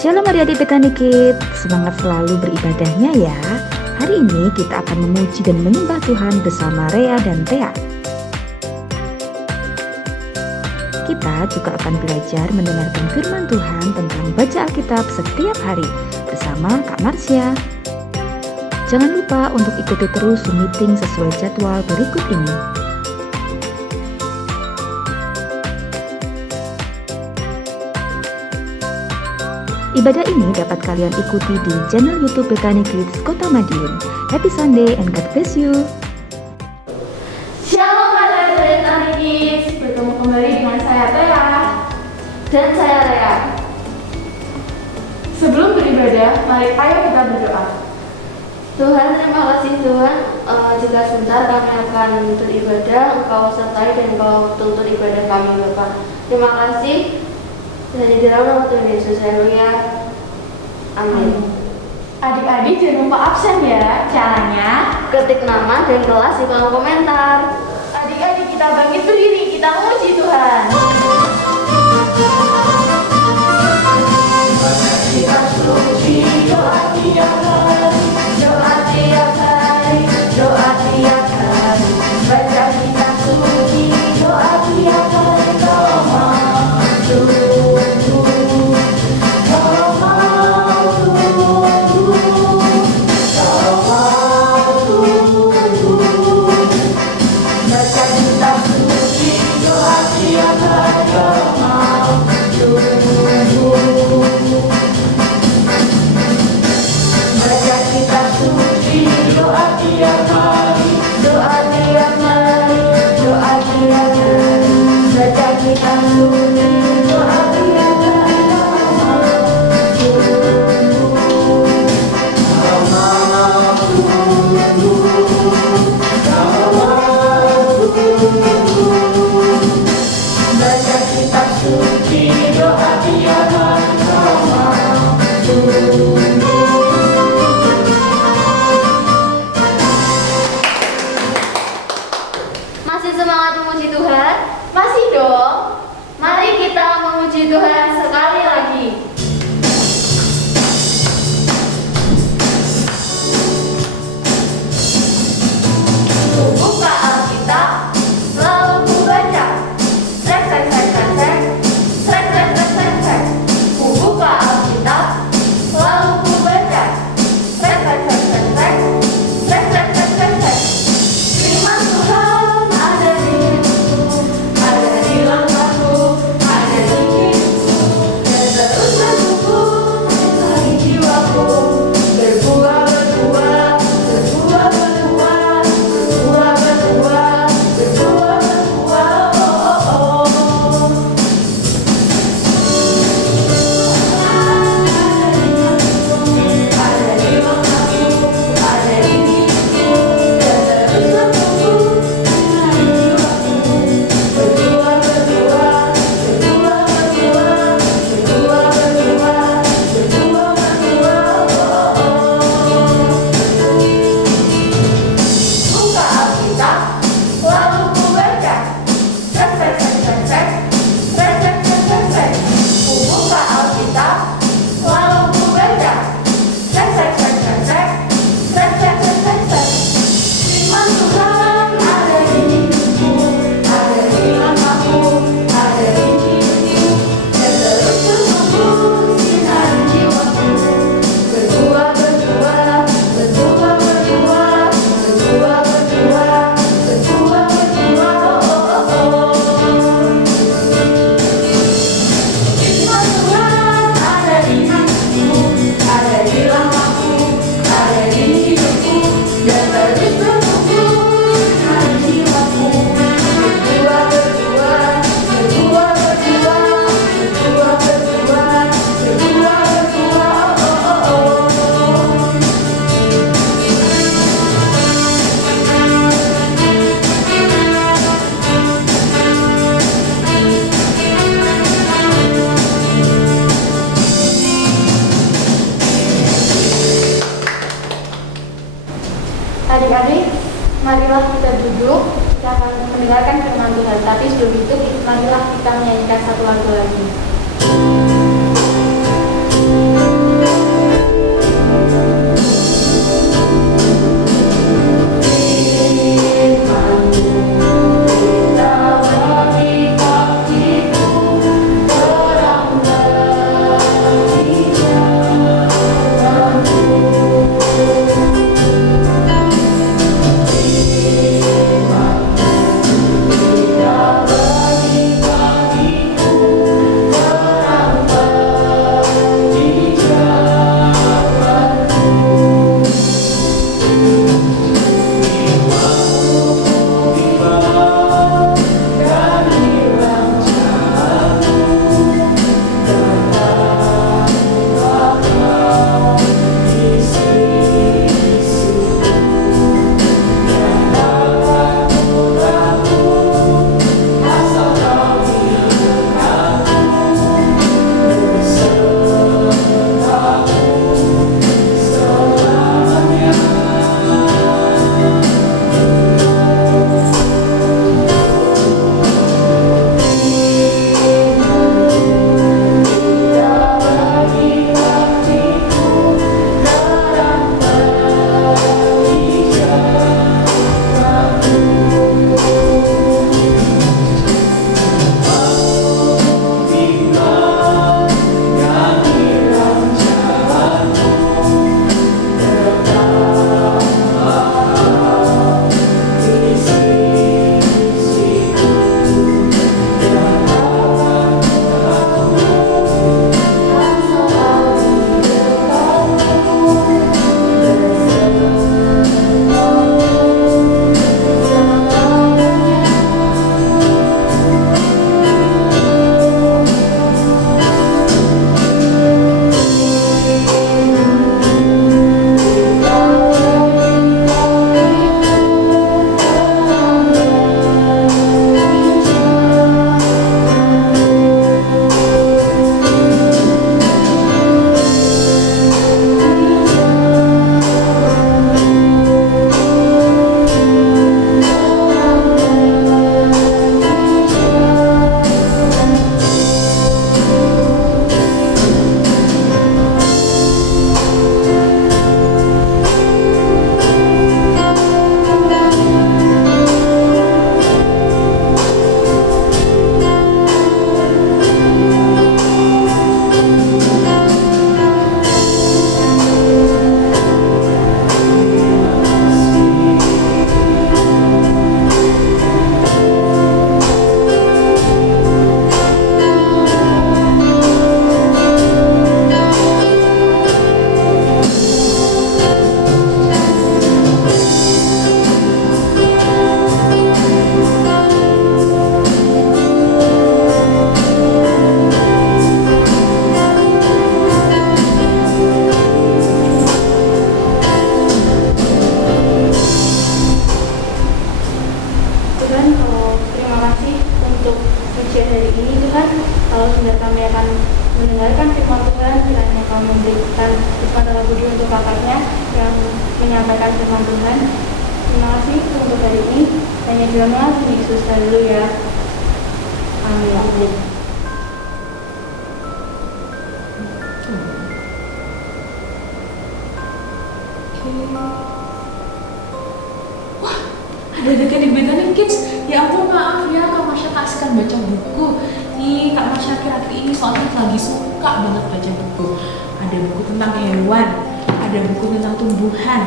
Shalom adik-adik Bethany Kids, semangat selalu beribadahnya ya. Hari ini kita akan memuji dan menyembah Tuhan bersama Rea dan Thea. Kita juga akan belajar mendengarkan firman Tuhan tentang baca Alkitab setiap hari bersama Kak Marsya. Jangan lupa untuk ikuti terus Zoom meeting sesuai jadwal berikut ini. Ibadah ini dapat kalian ikuti di channel YouTube Bethany Kids Kota Madiun. Happy Sunday and God bless you. Shalom adik-adik Bethany Kids, bertemu kembali dengan saya Thea dan saya Rea. Sebelum beribadah, mari ayo kita berdoa. Tuhan, terima kasih Tuhan, jika sebentar kami akan beribadah, Engkau sertai dan Engkau tuntun ibadah kami Bapak. Terima kasih. Dan di dalam nama Tuhan Yesus, haleluya. Amin. Adik-adik jangan lupa absen ya. Caranya ketik nama dan kelas di kolom komentar. Adik-adik kita bangkit berdiri, kita memuji Tuhan. Kita suci, doa tiap hari, doa tiap hari, doa tiap hari. Baca kitab suci, doa tiap hari, doa Masih semangat memuji Tuhan? Masih dong. Mari kita memuji Tuhan sekali lagi. Buka Alkitab, lalu ku baca. Sek sek sek sek sek, sek sek sek sek sek. Ku buka Alkitab, lalu ku baca. Sek sek sek sek sek, sek sek sek sek sek. Firman Tuhan ada di hidupku, ada di langkahku, ada di hidupku, dan terus bertumbuh menyertai jiwaku. Berbuah, berbuah, berbuah, berbuah, berbuah, berbuah, berbuah, berbuah, oh, oh, oh. Ada di langkahku, ada di hidupku, dan terus bertumbuh menyertai jiwaku. Berbuah, berbuah, berbuah, berbuah, berbuah, berbuah, berbuah, berbuah, oh, oh. Buka Alkitab, lalu ku baca. Sek sek sek sek sek, sek sek sek sek sek. Ku buka Alkitab, lalu ku baca. Sek sek sek sek sek, sek sek sek sek sek. Firman Tuhan ada di hidupku, ada di langkahku, ada di hidupku, dan terus bertumbuh sinari jiwaku. Berbuah, berbuah, berbuah, berbuah, berbuah, berbuah, berbuah, berbuah, oh, oh, oh. Firman Tuhan ada di hatiku, ada di langkahku, ada di hidupku, dan terus bertumbuh sinari jiwaku. Berbuah, berbuah, berbuah, berbuah, berbuah, berbuah, berbuah, berbuah, oh, oh, oh. Adik-adik, marilah kita duduk, kita akan mendengarkan firman Tuhan. Tapi sebelum itu, marilah kita menyanyikan satu lagu lagi. mendengarkan firman Tuhan, kiranya kau memberikan kepada budi untuk kakaknya yang menyampaikan firman Tuhan. Terima kasih untuk hari ini. Hanya di dalam nama Tuhan Yesus, haleluya. Amin. Wah, ada adik-adik Bethany Kids. Ya ampun, maaf ya Kak Marsha kasihkan baca buku. Nih Kak Marsha akhir-akhir ini soalnya lagi suka banget baca buku. Ada buku tentang hewan, ada buku tentang tumbuhan,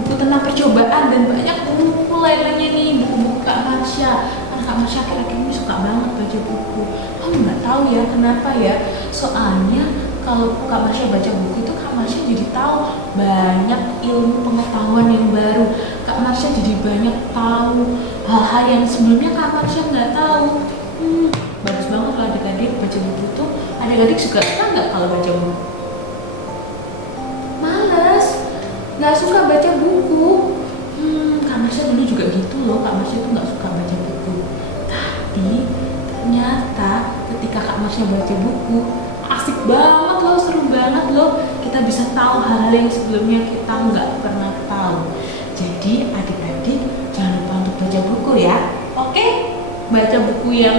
buku tentang percobaan, dan banyak buku lainnya nih, buku-buku Kak Marsha. Karena Kak Marsha akhir-akhir ini suka banget baca buku. Kamu nggak tahu ya kenapa ya? Soalnya kalau Kak Marsha baca buku itu Kak Marsha jadi tahu banyak ilmu pengetahuan yang baru. Kak Marsha jadi banyak tahu hal-hal yang sebelumnya Kak Marsha nggak tahu. Bagus banget kalau adik-adik baca buku tuh. Adik-adik suka nggak kalau baca buku? Males, nggak suka baca buku. Kak Marsha dulu juga gitu loh. Kak Marsha tuh nggak suka baca buku. Tapi ternyata ketika Kak Marsha baca buku, asik banget loh, seru banget loh. Kita bisa tahu hal-hal yang sebelumnya kita nggak pernah tahu. Jadi adik-adik jangan lupa untuk baca buku ya. Oke? Baca buku yang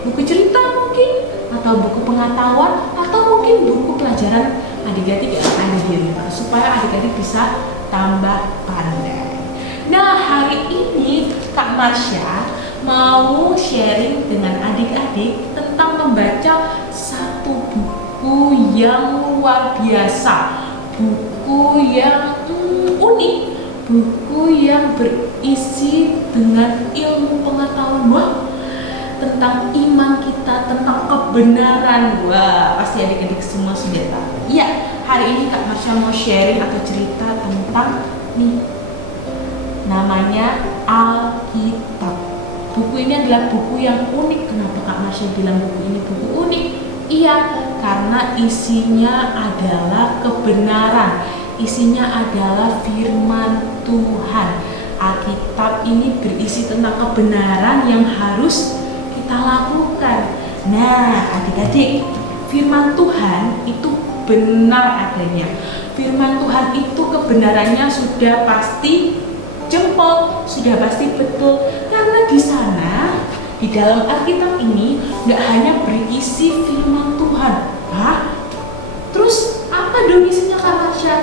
buku cerita mungkin, atau buku pengetahuan, atau mungkin buku pelajaran adik-adik yang ada di rumah, supaya adik-adik bisa tambah pandai. Nah, hari ini Kak Marsha mau sharing dengan adik-adik tentang membaca satu buku yang luar biasa, buku yang unik, buku yang berisi dengan ilmu pengetahuan. Wah, tentang iman kita, tentang kebenaran. Wah, pasti adik-adik semua sudah tahu. Iya, hari ini Kak Marsha mau sharing atau cerita tentang nih, namanya Alkitab. Buku ini adalah buku yang unik. Kenapa Kak Marsha bilang buku ini buku unik? Iya, karena isinya adalah kebenaran. Isinya adalah firman Tuhan. Alkitab ini berisi tentang kebenaran yang harus kita lakukan. Nah, adik-adik, firman Tuhan itu benar adanya. Firman Tuhan itu kebenarannya sudah pasti jempol, sudah pasti betul. Karena di sana, di dalam Alkitab ini nggak hanya berisi firman Tuhan. Hah? Terus apa dong isinya Kak Marsha?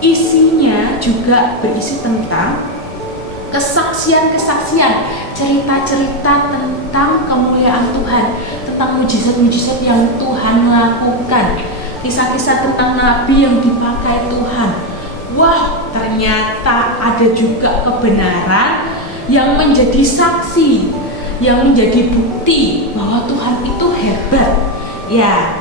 Isinya juga berisi tentang kesaksian-kesaksian, cerita-cerita tentang kemuliaan Tuhan, tentang mujizat-mujizat yang Tuhan lakukan, kisah-kisah tentang nabi yang dipakai Tuhan. Wah, ternyata ada juga kebenaran yang menjadi saksi, yang menjadi bukti bahwa Tuhan itu hebat. Ya,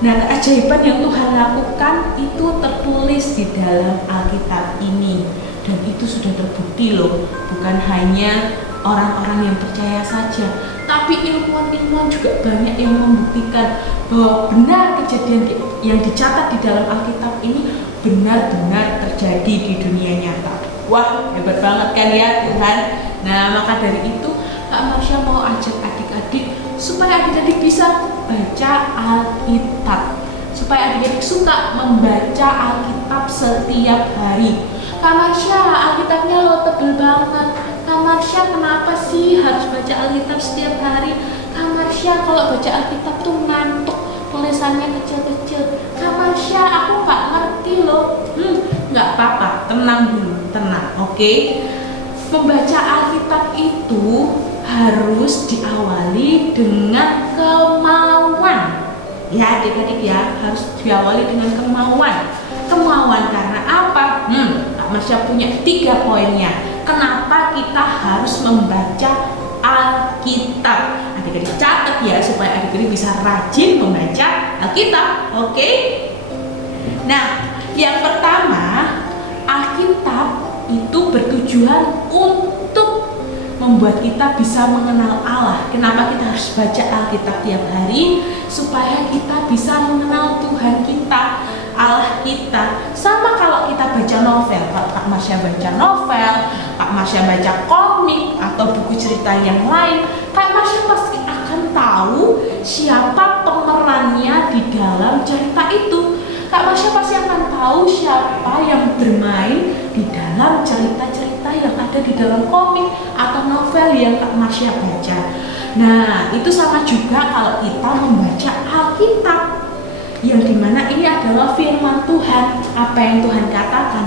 nah keajaiban yang Tuhan lakukan itu tertulis di dalam Alkitab ini. Dan itu sudah terbukti loh, bukan hanya orang-orang yang percaya saja, tapi ilmuwan-ilmuwan juga banyak yang membuktikan bahwa benar kejadian yang dicatat di dalam Alkitab ini benar-benar terjadi di dunia nyata. Wah, hebat banget kan ya Tuhan. Nah, maka dari itu Kak Marsha mau ajak adik-adik supaya adik-adik bisa baca Alkitab, supaya adik-adik suka membaca Alkitab setiap hari. Kak Marsha, Alkitabnya lo tebel banget. Kak Marsha, kenapa sih harus baca Alkitab setiap hari? Kak Marsha, kalau baca Alkitab tuh ngantuk, tulisannya kecil-kecil. Kak Marsha, aku nggak ngerti loh. Nggak apa-apa, tenang dulu, tenang, oke? Membaca Alkitab itu harus diawali dengan kemauan. Ya adik-adik ya, harus diawali dengan kemauan. Kemauan karena apa? Kak Marsha punya 3 poinnya. Kenapa kita harus membaca Alkitab? Adik-adik catat ya, supaya adik-adik bisa rajin membaca Alkitab. Oke? Nah, yang pertama, Alkitab itu bertujuan untuk membuat kita bisa mengenal Allah. Kenapa kita harus baca Alkitab tiap hari? Supaya kita bisa mengenal Tuhan kita, Allah kita. Sama kalau kita baca novel, kalau Kak Marsha baca novel, Kak Marsha baca komik atau buku cerita yang lain, Kak Marsha pasti akan akan tahu siapa pemerannya di dalam cerita itu. Kak Marsha pasti akan tahu siapa yang bermain di dalam cerita-cerita yang ada di dalam komik atau novel yang Kak Marsha baca. Nah, itu sama juga kalau kita membaca Alkitab, yang dimana ini adalah firman Tuhan, apa yang Tuhan katakan.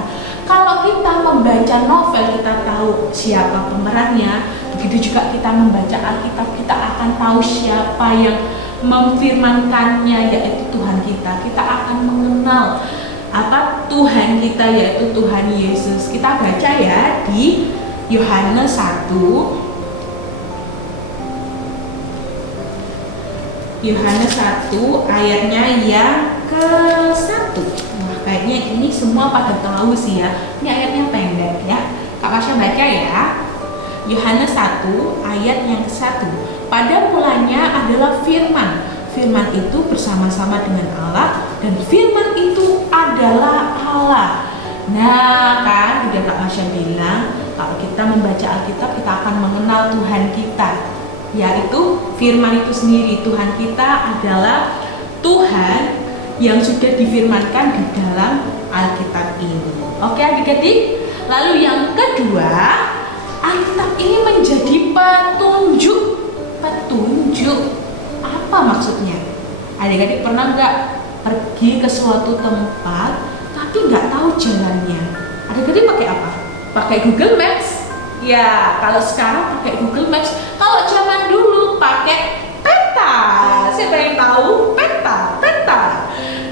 Kalau kita membaca novel, kita tahu siapa pemerannya. Begitu juga kita membaca Alkitab, kita akan tahu siapa yang memfirmankannya, yaitu Tuhan kita. Kita akan mengenal apa Tuhan kita, yaitu Tuhan Yesus. Kita baca ya di Yohanes 1. Yohanes 1 ayatnya yang ke-1. Wah, kayaknya ini semua pada tahu sih ya. Ini ayatnya pendek ya. Kak Marsha baca ya. Yohanes 1 ayat yang ke-1. Pada mulanya adalah firman. Firman itu bersama-sama dengan Allah, dan firman itu adalah Allah. Nah, kan juga Kak Marsha bilang, kalau kita membaca Alkitab, kita akan mengenal Tuhan kita, yaitu firman itu sendiri. Tuhan kita adalah Tuhan yang sudah difirmankan di dalam Alkitab ini. Oke adik-adik. Lalu yang kedua, Alkitab ini menjadi petunjuk. Petunjuk apa maksudnya? Adik-adik pernah nggak pergi ke suatu tempat tapi nggak tahu jalannya? Adik-adik pakai apa? Pakai Google Maps? Ya, kalau sekarang pakai Google Maps. Kalau zaman dulu pakai peta. Siapa yang tahu? Peta.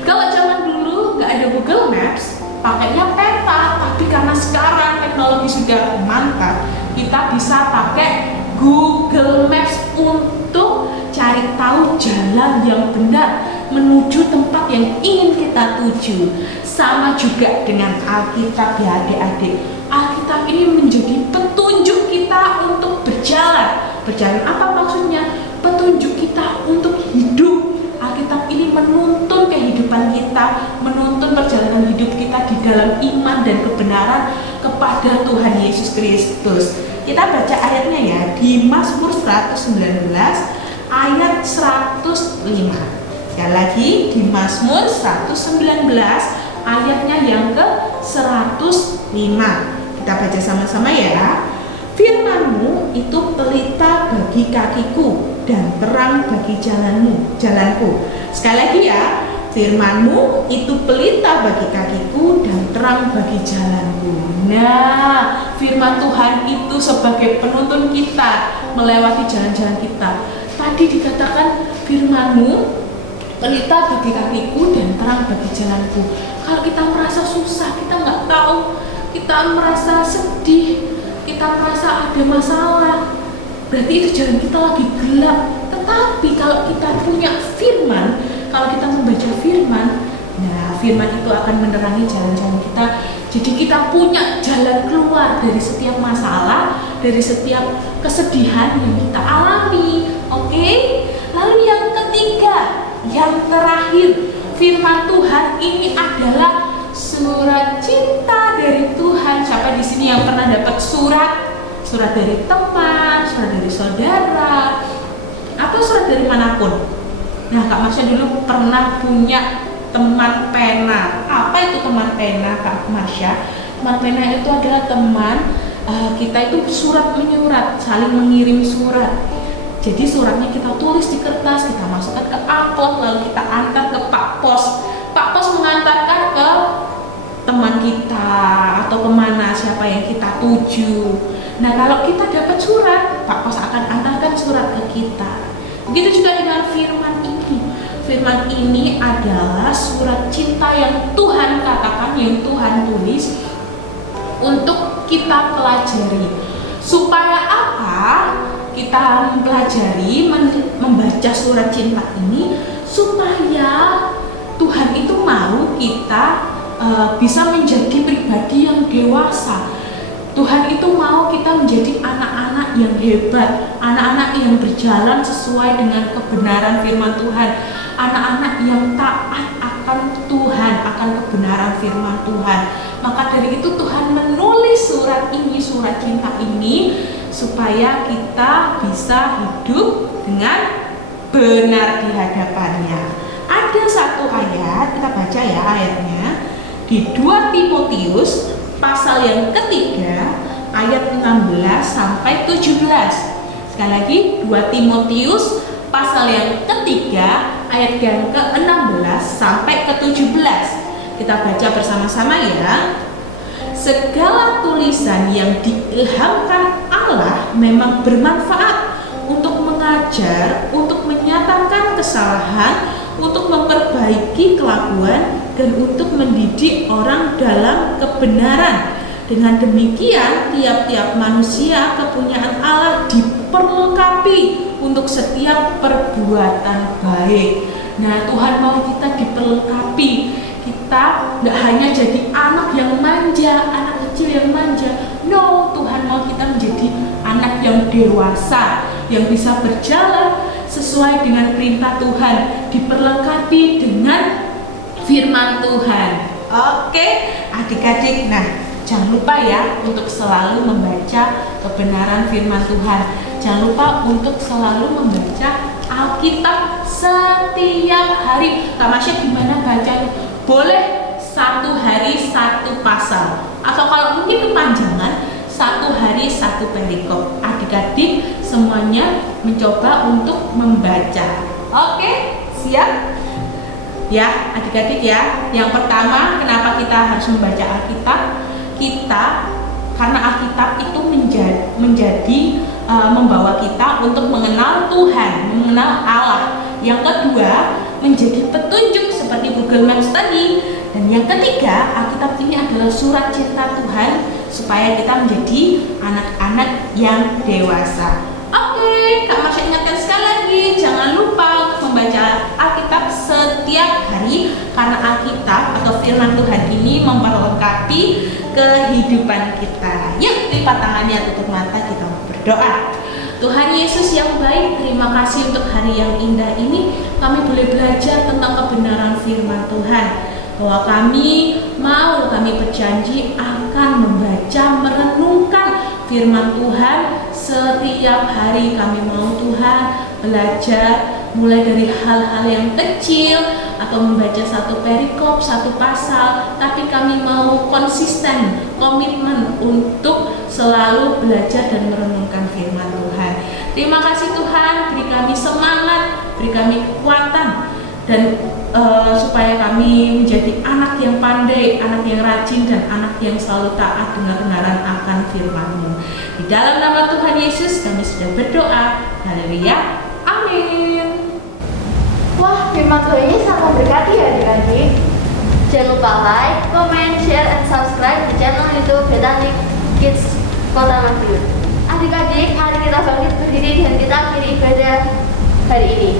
Kalau zaman dulu nggak ada Google Maps, pakainya peta. Tapi karena sekarang teknologi sudah mantap, kita bisa pakai Google Maps untuk cari tahu jalan yang benar menuju tempat yang ingin kita tuju. Sama juga dengan Alkitab ya adik-adik. Alkitab ini menjadi petunjuk kita untuk berjalan. Berjalan apa maksudnya? Petunjuk kita untuk hidup. Alkitab ini menuntun kehidupan kita, menuntun perjalanan hidup kita di dalam iman dan kebenaran kepada Tuhan Yesus Kristus. Kita baca ayatnya ya di Mazmur 119 ayat 105. Sekali lagi di Mazmur 119 ayatnya yang ke-105. Kita baca sama-sama ya. Firman-Mu itu pelita bagi kakiku dan terang bagi jalanku. Sekali lagi ya. Firman-Mu itu pelita bagi kakiku dan terang bagi jalanku. Nah, firman Tuhan itu sebagai penuntun kita melewati jalan-jalan kita. Tadi dikatakan firman-Mu pelita bagi kakiku dan terang bagi jalanku. Kalau kita merasa susah, kita nggak tahu, kita merasa sedih, kita merasa ada masalah, berarti itu jalan kita lagi gelap. Tetapi kalau kita punya firman, kalau kita membaca firman, nah firman itu akan menerangi jalan-jalan kita. Jadi kita punya jalan keluar dari setiap masalah, dari setiap kesedihan yang kita alami. Oke? Lalu yang ketiga, yang terakhir, firman Tuhan ini adalah surat cinta dari Tuhan. Siapa di sini yang pernah dapat surat? Surat dari teman, surat dari saudara, atau surat dari manapun? Nah, Kak Marsha dulu pernah punya teman pena. Apa itu teman pena, Kak Marsha? Teman pena itu adalah teman kita itu surat menyurat, saling mengirim surat. Jadi suratnya kita tulis di kertas, kita masukkan ke amplop, lalu kita antar ke Pak Pos. Pak Pos mengantarkan ke teman kita atau kemana siapa yang kita tuju. Nah, kalau kita dapat surat, Pak Pos akan antarkan surat ke kita. Begitu juga dengan firman ini. Firman ini adalah surat cinta yang Tuhan katakan, yang Tuhan tulis untuk kita pelajari. Supaya apa? Kita mempelajari, membaca surat cinta ini supaya Tuhan itu mau kita bisa menjadi pribadi yang dewasa. Tuhan itu mau kita menjadi anak-anak yang hebat, anak-anak yang berjalan sesuai dengan kebenaran firman Tuhan, anak-anak yang taat akan Tuhan, akan kebenaran firman Tuhan. Maka dari itu Tuhan menulis surat ini, surat cinta ini, supaya kita bisa hidup dengan benar di hadapannya. Ada satu ayat, kita baca ya ayatnya, di 2 Timotius pasal yang ketiga ayat 16 sampai 17. Sekali lagi, 2 Timotius pasal yang ketiga ayat yang ke-16 sampai ke-17. Kita baca bersama-sama ya. Segala tulisan yang diilhamkan Allah memang bermanfaat untuk mengajar, untuk menyatakan kesalahan, untuk memperbaiki kelakuan, dan untuk mendidik orang dalam kebenaran. Dengan demikian, tiap-tiap manusia kepunyaan Allah diperlengkapi untuk setiap perbuatan baik. Nah, Tuhan mau kita diperlengkapi. Kita tidak hanya jadi anak yang manja, anak kecil yang manja. No, Tuhan mau kita menjadi anak yang dewasa, yang bisa berjalan sesuai dengan perintah Tuhan, diperlengkapi dengan firman Tuhan. Oke, adik-adik, nah jangan lupa ya untuk selalu membaca kebenaran firman Tuhan. Jangan lupa untuk selalu membaca Alkitab setiap hari. Kak Masya gimana bacanya? Boleh 1 hari 1 pasal, atau kalau mungkin kepanjangan 1 hari 1 perikop. Adik-adik semuanya mencoba untuk membaca. Oke, siap? Ya, adik-adik ya. Yang pertama, kenapa kita harus membaca Alkitab? Karena Alkitab itu menjadi membawa kita untuk mengenal Tuhan, mengenal Allah. Yang kedua, menjadi petunjuk seperti Google Maps tadi. Dan yang ketiga, Alkitab ini adalah surat cinta Tuhan supaya kita menjadi anak-anak yang dewasa. Oke, Kak Marsha ingatkan sekali lagi, jangan lupa untuk membaca Alkitab setiap hari, karena Alkitab atau firman Tuhan ini memperlengkapi kehidupan kita. Yuk, lipat tangannya, tutup mata, kita berdoa. Tuhan Yesus yang baik, terima kasih untuk hari yang indah ini. Kami boleh belajar tentang kebenaran firman Tuhan, bahwa kami berjanji akan membaca, merenungkan firman Tuhan setiap hari. Kami mau Tuhan belajar mulai dari hal-hal yang kecil, atau membaca 1 perikop, 1 pasal, tapi kami mau konsisten, komitmen untuk selalu belajar dan merenungkan firman Tuhan. Terima kasih Tuhan, beri kami semangat, beri kami kekuatan, dan supaya kami menjadi anak yang pandai, anak yang rajin, dan anak yang selalu taat dengan kebenaran akan firman-Mu. Di dalam nama Tuhan Yesus kami sudah berdoa. Haleluya. Amin. Wah, firman Tuhan ini sangat memberkati ya adik-adik. Jangan lupa like, comment, share, and subscribe di channel YouTube Bethany Kids Kota Madiun. Adik-adik, mari kita bangkit berdiri dan kita akhiri ibadah hari ini.